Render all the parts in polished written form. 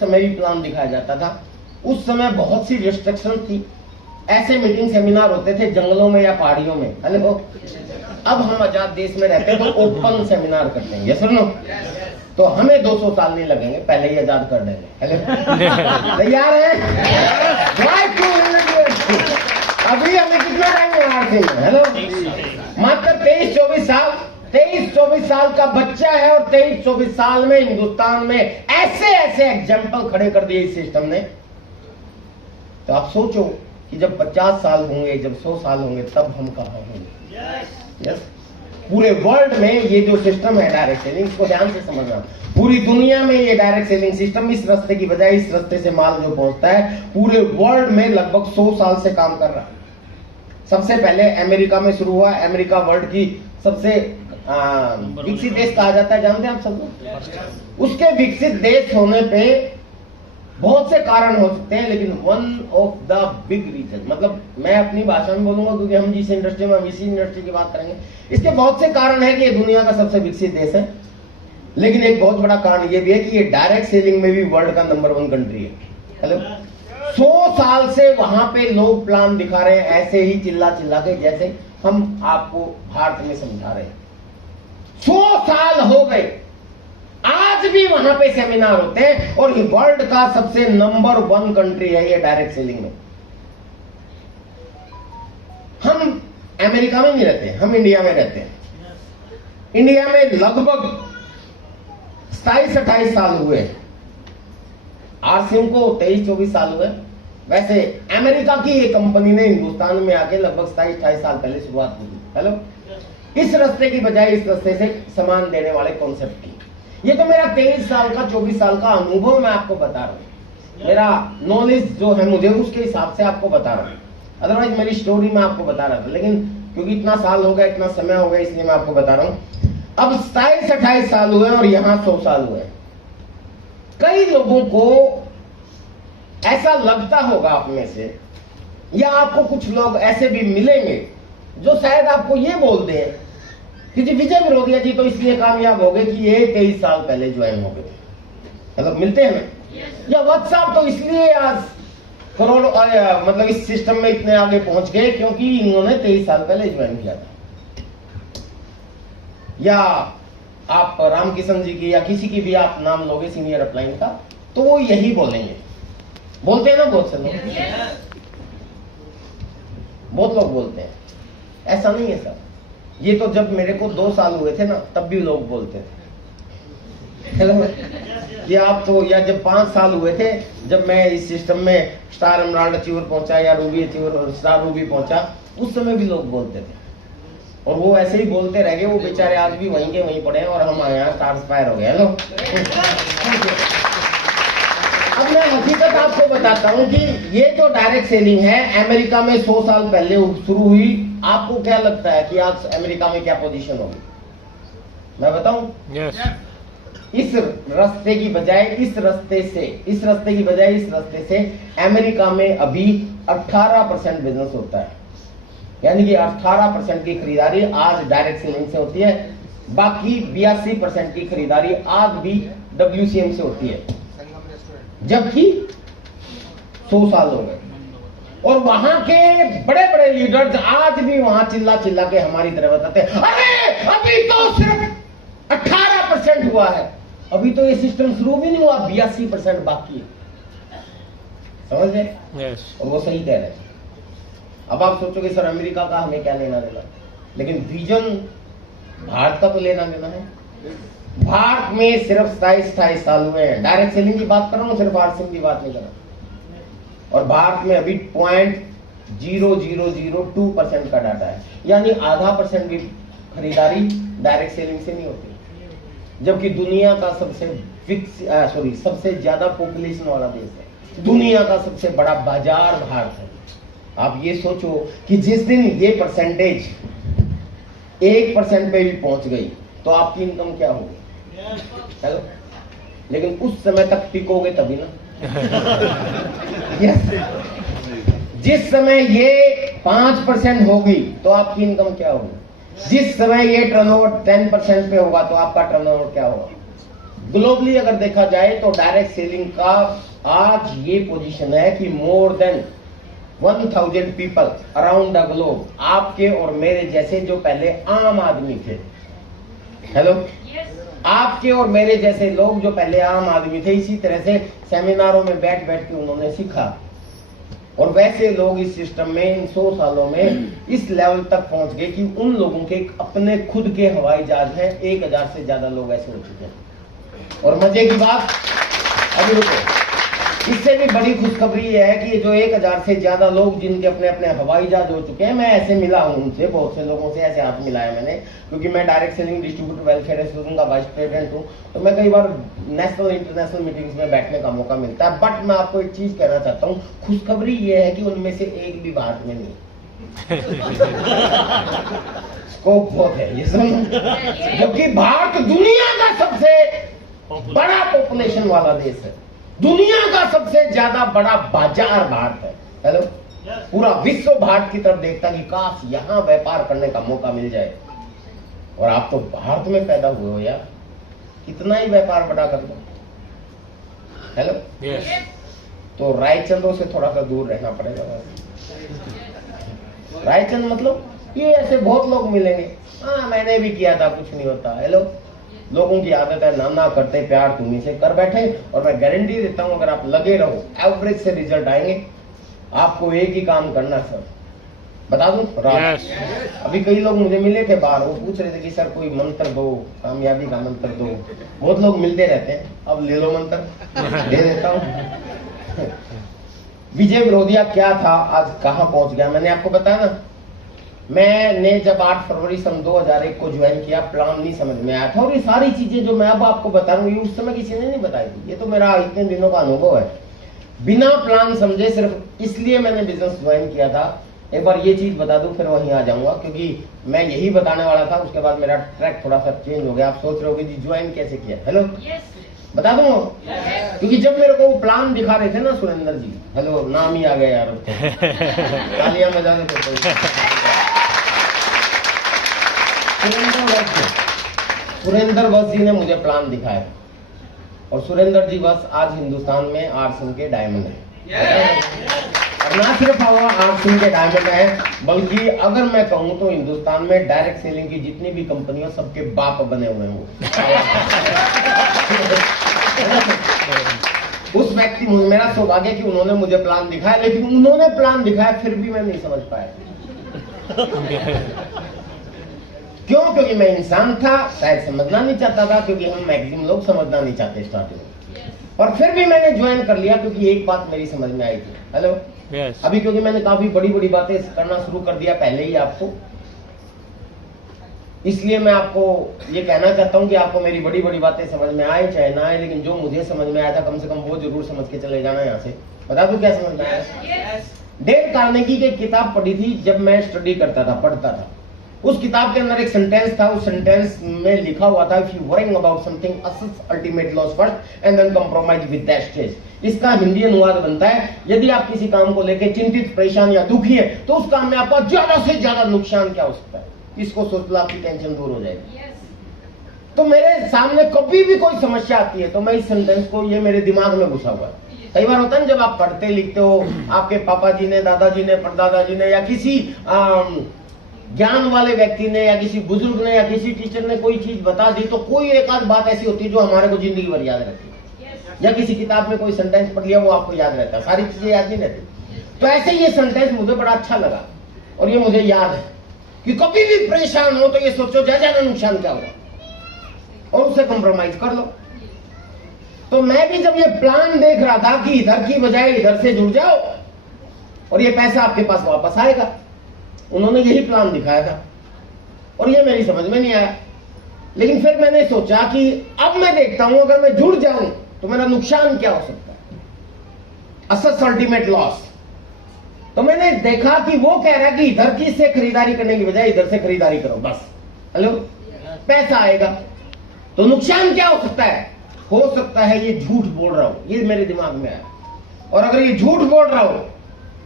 समय भी प्लान दिखाया जाता था। उस समय बहुत सी रिस्ट्रिक्शन थी, ऐसे मीटिंग सेमिनार होते थे जंगलों में या पहाड़ियों में। हेलो, अब हम आजाद देश में रहते तो ओपन सेमिनार करते हैं, सुन लो, तो हमें 200 साल नहीं लगेंगे, पहले ही आजाद कर देंगे। हेलो, तैयार है? अभी हमें कितना टाइम है? हेलो, मात्र 23-24 साल का बच्चा है और 23-24 साल में हिंदुस्तान में ऐसे ऐसे एग्जाम्पल खड़े कर दिए इस सिस्टम ने। तो आप सोचो कि जब 50 साल होंगे, जब 100 साल होंगे, तब हम कहाँ होंगे? यस, पूरे वर्ल्ड में ये जो सिस्टम है डायरेक्ट सेलिंग, इसको ध्यान से समझना। पूरी दुनिया में ये डायरेक्ट सेलिंग सिस्टम इस रास्ते की बजाय इस रास्ते से माल जो पहुंचता है, पूरे वर्ल्ड में लगभग 100 साल से काम कर रहा है। सबसे पहले अमेरिका में शुरू हुआ। अमेरिका वर्ल्ड की सबसे विकसित देश कहा जाता है, जानते हैं आप सब। उसके विकसित देश होने पे बहुत से कारण हो सकते हैं, लेकिन one of the big reason, मतलब मैं अपनी भाषा में बोलूंगा क्योंकि हम जिस इंडस्ट्री में, हम इसी इंडस्ट्री की बात करेंगे। इसके बहुत से कारण है कि ये दुनिया का सबसे विकसित देश है, लेकिन एक बहुत बड़ा कारण ये भी है कि ये डायरेक्ट सेलिंग में भी वर्ल्ड का नंबर 1 कंट्री है। हेलो, 100 साल से वहां पे लोग प्लान दिखा रहे हैं, ऐसे ही चिल्ला चिल्ला के, जैसे हम आपको भारत में समझा रहे हैं। 100 साल हो गए, आज भी वहां पे सेमिनार होते हैं, और ये वर्ल्ड का सबसे नंबर 1 कंट्री है ये डायरेक्ट सेलिंग में। हम अमेरिका में नहीं रहते, हम इंडिया में रहते हैं। इंडिया में लगभग 27-28 साल हुए, आरसीएम को 23-24 साल हुए। वैसे अमेरिका की एक कंपनी ने हिंदुस्तान में आके लगभग 27-28 साल पहले शुरुआत की थी। हेलो, इस रास्ते की बजाय इस रास्ते से सामान देने वाले कॉन्सेप्ट की। ये तो मेरा 23 साल का 24 साल का अनुभव मैं आपको बता रहा हूं, मेरा नॉलेज जो है मुझे उसके हिसाब से आपको बता रहा हूं। अदरवाइज मेरी स्टोरी मैं आपको बता रहा था, लेकिन क्योंकि इतना साल हो गया, इतना समय हो गया, इसलिए मैं आपको बता रहा हूं। अब 27-28 साल हुए और यहां 100 साल हुए। कई लोगों को ऐसा लगता होगा आप में से, या आपको कुछ लोग ऐसे भी मिलेंगे जो शायद आपको ये बोलते हैं कि जी विजय विरोधिया जी तो इसलिए कामयाब हो गए कि ये 23 साल पहले ज्वाइन हो गए थे। मतलब मिलते हैं ना, या व्हाट्सएप तो इसलिए आज करोड़ों मतलब इस सिस्टम में इतने आगे पहुंच गए क्योंकि इन्होंने 23 साल पहले ज्वाइन किया था। या आप रामकिशन जी की या किसी की भी आप नाम लोगे सीनियर अपलाइन का, तो वो यही बोलेंगे, बोलते हैं ना बहुत से लोग, बहुत लोग बोलते हैं। ऐसा नहीं है सर, ये तो जब मेरे को 2 साल हुए थे ना, तब भी लोग बोलते थे। कि आप तो, या जब 5 साल हुए थे, जब मैं इस सिस्टम में स्टार एमराल्ड अचीवर पहुंचा या रूबी अचीवर और स्टार रूबी पहुंचा, उस समय भी लोग बोलते थे, और वो ऐसे ही बोलते रह गए। वो बेचारे आज भी वहीं के वहीं पड़े हैं, और हम यहाँ स्टार स्पायर हो गए। लो, अब मैं हकीकत आपको बताता हूं कि ये जो डायरेक्ट सेलिंग है अमेरिका में 100 साल पहले शुरू हुई। आपको क्या लगता है कि आज अमेरिका में क्या पोजीशन होगी? मैं बताऊं? yes. इस रास्ते की बजाय इस रास्ते से अमेरिका में अभी 18% बिजनेस होता है। यानी कि 18% की खरीदारी आज डायरेक्ट सेलिंग से होती है, बाकी 82% की खरीदारी आज भी WCM से होती है, जबकि 100 साल हो गए। और वहां के बड़े बड़े लीडर्स आज भी वहां चिल्ला चिल्ला के हमारी तरह बताते हैं, अरे अभी तो सिर्फ 18% हुआ है, अभी तो ये सिस्टम शुरू भी नहीं हुआ, 82% बाकी है। समझ गए? yes. और वो सही कह रहे हैं। अब आप सोचोगे सर अमेरिका का हमें क्या लेना देना, लेकिन विजन भारत का तो लेना देना है। भारत में सिर्फ 27-28 साल हुए हैं, डायरेक्ट सेलिंग की बात कर रहा हूं, सिर्फ आरसीएम की बात नहीं कर रहा। और भारत में अभी 0.0002% का डाटा है, यानी आधा % भी खरीदारी डायरेक्ट सेलिंग से नहीं होती। जबकि दुनिया का सबसे ज्यादा पॉपुलेशन वाला देश है, दुनिया का सबसे बड़ा बाजार भारत है। आप ये सोचो कि जिस दिन ये परसेंटेज 1% पे भी पहुंच गई तो आपकी इनकम क्या होगी? हेलो, लेकिन उस समय तक टिकोगे तभी ना। जिस समय ये 5% होगी तो आपकी इनकम क्या होगी? जिस समय ये टर्नओवर 10% पे होगा तो आपका टर्नओवर क्या होगा? ग्लोबली अगर देखा जाए तो डायरेक्ट सेलिंग का आज ये पोजीशन है कि more than 1000 people around the globe, आपके और मेरे जैसे जो पहले आम आदमी थे, हेलो, आपके और मेरे जैसे लोग जो पहले आम आदमी थे, इसी तरह से सेमिनारों में बैठ बैठ के उन्होंने सीखा, और वैसे लोग इस सिस्टम में इन 100 सालों में इस लेवल तक पहुंच गए कि उन लोगों के अपने खुद के हवाई जहाज हैं। 1000 से ज्यादा लोग ऐसे हो चुके हैं। और मजे की बात, अभी रुको, इससे भी बड़ी खुशखबरी ये है कि जो 1000 से ज्यादा लोग जिनके अपने अपने हवाई जहाज हो चुके हैं, मैं ऐसे मिला हूं उनसे, बहुत से लोगों से ऐसे हाथ मिलाया मैंने, क्योंकि मैं direct selling distributor welfare association का वाइस प्रेसिडेंट हूं, तो मैं कई बार नेशनल इंटरनेशनल मीटिंग्स में बैठने का मौका मिलता है। बट मैं आपको एक चीज कहना चाहता हूँ, खुशखबरी ये है कि उनमें से एक भी भारत में नहीं। स्कोप बहुत है ये सुन, जबकि भारत दुनिया का सबसे बड़ा पॉपुलेशन वाला देश है, दुनिया का सबसे ज्यादा बड़ा बाजार भारत है। हेलो, पूरा विश्व भारत की तरफ देखता कि काश यहां व्यापार करने का मौका मिल जाए, और आप तो भारत में पैदा हुए हो यार, कितना ही व्यापार बड़ा कर दो। हेलो, तो रायचंदों से थोड़ा सा दूर रहना पड़ेगा। रायचंद मतलब ये ऐसे बहुत लोग मिलेंगे, हाँ मैंने भी किया था, कुछ नहीं होता। हेलो, लोगों की आदत है ना करते प्यार तुम्ही से कर बैठे, और मैं गारंटी देता हूं अगर आप लगे रहो एवरेज से रिजल्ट आएंगे। आपको एक ही काम करना सर, बता दूं रात अभी कई लोग मुझे मिले थे बाहर, वो पूछ रहे थे कि सर कोई मंत्र दो, कामयाबी का मंत्र दो। बहुत लोग मिलते रहते हैं, अब ले लो मंत्र, दे देता हूं। विजय विरोधिया क्या था, आज कहां पहुंच गया, मैंने आपको बताया ना। मैंने जब 8 फरवरी सन 2001 को ज्वाइन किया, प्लान नहीं समझ में आया था, और ये सारी चीजें जो मैं अब आपको बता रहा हूँ ये उस समय किसी ने नहीं बताई थी, ये तो मेरा इतने दिनों का अनुभव है। बिना प्लान समझे सिर्फ इसलिए मैंने बिजनेस ज्वाइन किया था। एक बार ये चीज बता दूं, फिर वहीं आ जाऊंगा, क्योंकि मैं यही बताने वाला था, उसके बाद मेरा ट्रैक थोड़ा सा चेंज हो गया। आप सोच रहे हो जी ज्वाइन कैसे किया। हेलो, बता दूं, क्योंकि जब मेरे को वो प्लान दिखा रहे थे ना सुरेंद्र जी, हेलो नाम ही आ गया यार, तालियां बजाने को। सुरेंद्र बस जी ने मुझे प्लान दिखाया, और सुरेंद्र जी बस आज हिंदुस्तान में 8 सिंह के डायमंड है। और ना सिर्फ 8 सिंह के डायमंड है, बल्कि अगर मैं कहूं तो हिंदुस्तान में डायरेक्ट सेलिंग की जितनी भी कंपनियों सबके बाप बने हुए हैं वो। उस व्यक्ति, मेरा सौभाग्य कि उन्होंने मुझे प्लान दिखाया, लेकिन उन्होंने प्लान दिखाया फिर भी मैं नहीं समझ पाया। क्यों? क्योंकि मैं इंसान था, शायद समझना नहीं चाहता था, क्योंकि हम मैक्सिमम लोग समझना नहीं चाहते स्टार्टिंग में। और फिर भी मैंने ज्वाइन कर लिया, क्योंकि एक बात मेरी समझ में आई थी। हेलो, अभी क्योंकि मैंने काफी बड़ी बड़ी बातें करना शुरू कर दिया पहले ही आपको, इसलिए मैं आपको ये कहना चाहता हूं कि आपको मेरी बड़ी बड़ी बातें समझ में आए चाहे ना आए, लेकिन जो मुझे समझ में आया था कम से कम वो जरूर समझ के चले जाना यहाँ से। बता दूं क्या समझ में आया? डेल कार्नेगी की किताब पढ़ी थी जब मैं स्टडी करता था, पढ़ता था। उस किताब के अंदर एक सेंटेंस था, उस सेंटेंस में लिखा हुआ था, if you worrying about something assess ultimate loss first and then compromise with that stage. इसका हिंदी अनुवाद बनता है, यदि आप किसी काम को लेकर चिंतित, परेशान या दुखी है तो उस काम में आपका ज्यादा से ज्यादा नुकसान क्या हो सकता है, इसको सोच लो, आपकी टेंशन दूर हो जाएगी। तो मेरे सामने कभी भी कोई समस्या आती है तो मैं इस सेंटेंस को, ये मेरे दिमाग में घुसा हुआ है। कई बार होता है जब आप पढ़ते लिखते हो, आपके पापा जी ने, दादाजी ने, परदादा जी ने, या किसी ज्ञान वाले व्यक्ति ने, या किसी बुजुर्ग ने, या किसी टीचर ने कोई चीज बता दी, तो कोई एक आध बात ऐसी होती है जो हमारे को जिंदगी भर याद रहती है। या किसी किताब में कोई सेंटेंस पढ़ लिया, वो आपको याद रहता है, सारी चीजें याद नहीं रहती। तो ऐसे ये सेंटेंस मुझे बड़ा अच्छा लगा, और ये मुझे याद है कि कभी भी परेशान हो तो ये सोचो ज्यादा नुकसान क्या होगा, और उससे कंप्रोमाइज कर लो। तो मैं भी जब ये प्लान देख रहा था कि इधर की बजाय इधर से जुड़ जाओ और ये पैसा आपके पास वापस आएगा, उन्होंने यही प्लान दिखाया था, और ये मेरी समझ में नहीं आया। लेकिन फिर मैंने सोचा कि अब मैं देखता हूं अगर मैं जुड़ जाऊं तो मेरा नुकसान क्या हो सकता है, असेस अल्टीमेट लॉस। तो मैंने देखा कि वो कह रहा है कि इधर की से खरीदारी करने की बजाय इधर से खरीदारी करो बस। हेलो, पैसा आएगा। तो नुकसान क्या हो सकता है? हो सकता है ये झूठ बोल रहा हूं, ये मेरे दिमाग में आया। और अगर ये झूठ बोल रहा हूं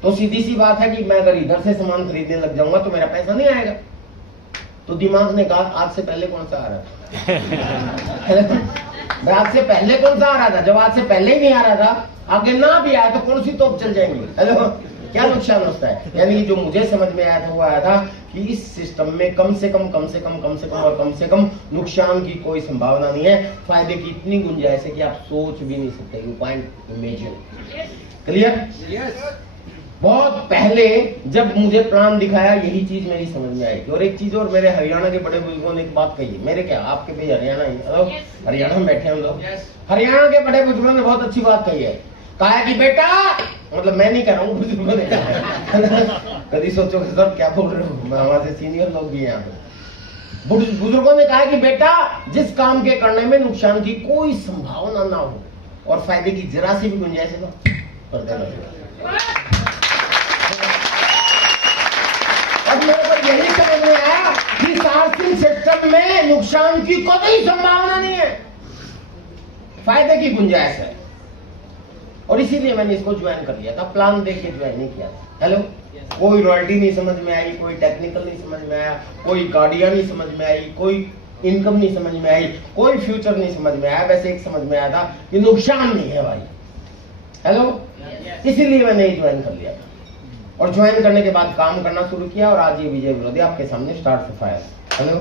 तो सीधी सी बात है कि मैं अगर इधर से सामान खरीदने लग जाऊंगा तो मेरा पैसा नहीं आएगा। तो दिमाग ने कहा आज से पहले कौन सा आ रहा है? भाई आज से पहले कौन सा आ रहा था? जब आज से पहले ही नहीं आ रहा था, आगे ना भी आया तो कौन सी तोप चल जाएंगी? हेलो, क्या नुकसान होता है? यानी कि जो मुझे समझ में आया था वो आया था कि इस सिस्टम में कम से कम नुकसान की कोई संभावना नहीं है, फायदे की इतनी गुंजाइश है कि आप सोच भी नहीं सकते। You can't imagine. क्लियर? बहुत पहले जब मुझे प्लान दिखाया, यही चीज मेरी समझ में आई। और एक चीज और, मेरे हरियाणा के बड़े बुजुर्गों ने एक बात कही, मेरे क्या, आपके भी हरियाणा ही, हेलो, हरियाणा में बैठे हम लोग। हरियाणा के बड़े बुजुर्गों ने बहुत अच्छी बात कही है। कहा कि बेटा, मतलब मैं नहीं कह रहा हूँ, बुजुर्गों ने कहा। कभी सोचो कि सर क्या बोल रहे हो, हमारे सीनियर लोग भी यहाँ पे। बुजुर्गों ने कहा कि बेटा, जिस काम के करने में नुकसान की कोई संभावना ना हो और फायदे की जरा सी भी गुंजाइश है ना, कर देना। अब मेरे को यही समझ में आया कि सार्वजनिक सिस्टम में नुकसान की कोई संभावना नहीं है, फायदे की गुंजाइश है। और इसीलिए मैंने इसको ज्वाइन कर लिया था, प्लान देख के ज्वाइन नहीं किया था। हेलो, कोई रॉयल्टी नहीं समझ में आई, कोई टेक्निकल नहीं समझ में आया, कोई गाड़ियां नहीं समझ में आई, कोई इनकम नहीं समझ में आई, कोई फ्यूचर नहीं समझ में आया। वैसे एक समझ में आया था कि नुकसान नहीं है भाई। हेलो, इसीलिए मैंने ज्वाइन कर लिया था और ज्वाइन करने के बाद काम करना शुरू किया और आज ये विजय विरोधी आपके सामने स्टार्ट से फायर। हेलो।